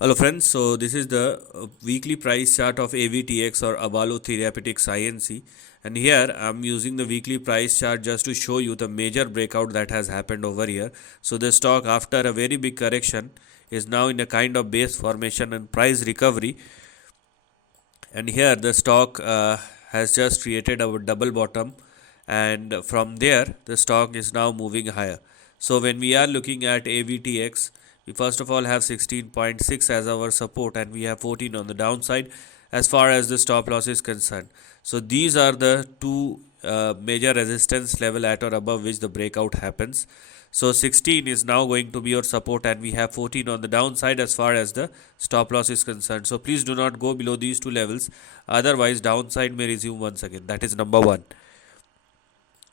Hello friends, so this is the weekly price chart of AVTX or Avalo Therapeutics INC, and here I'm using the weekly price chart just to show you the major breakout that has happened over here. So the stock, after a very big correction, is now in a kind of base formation and price recovery, and here the stock has just created a double bottom, and from there the stock is now moving higher. So when we are looking at AVTX, we first of all have 16.6 as our support, and we have 14 on the downside as far as the stop loss is concerned. So these are the two major resistance level at or above which the breakout happens. So 16 is now going to be your support, and we have 14 on the downside as far as the stop loss is concerned. So please do not go below these two levels, otherwise downside may resume once again. That is number one.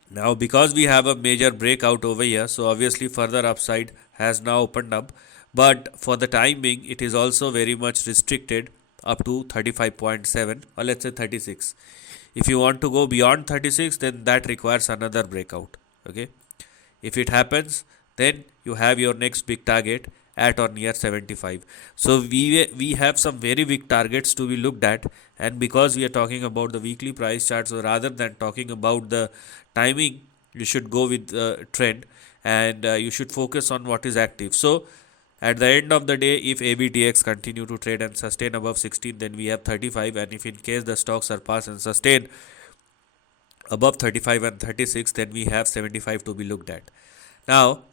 Now because we have a major breakout over here, so obviously further upside has now opened up, but for the time being it is also very much restricted up to 35.7 or let's say 36. If you want to go beyond 36, then that requires another breakout. Okay, if it happens, then you have your next big target at or near 75. So we have some very big targets to be looked at, and because we are talking about the weekly price chart, so rather than talking about the timing, you should go with the trend, and you should focus on what is active. So at the end of the day, if ABTX continue to trade and sustain above 16, then we have 35, and if in case the stock surpass and sustain above 35 and 36, then we have 75 to be looked at. Now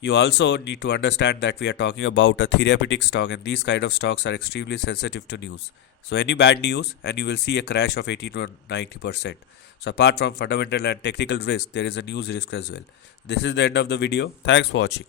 you also need to understand that we are talking about a therapeutic stock, and these kind of stocks are extremely sensitive to news. So any bad news and you will see a crash of 80 to 90%. So apart from fundamental and technical risk, there is a news risk as well. This is the end of the video. Thanks for watching.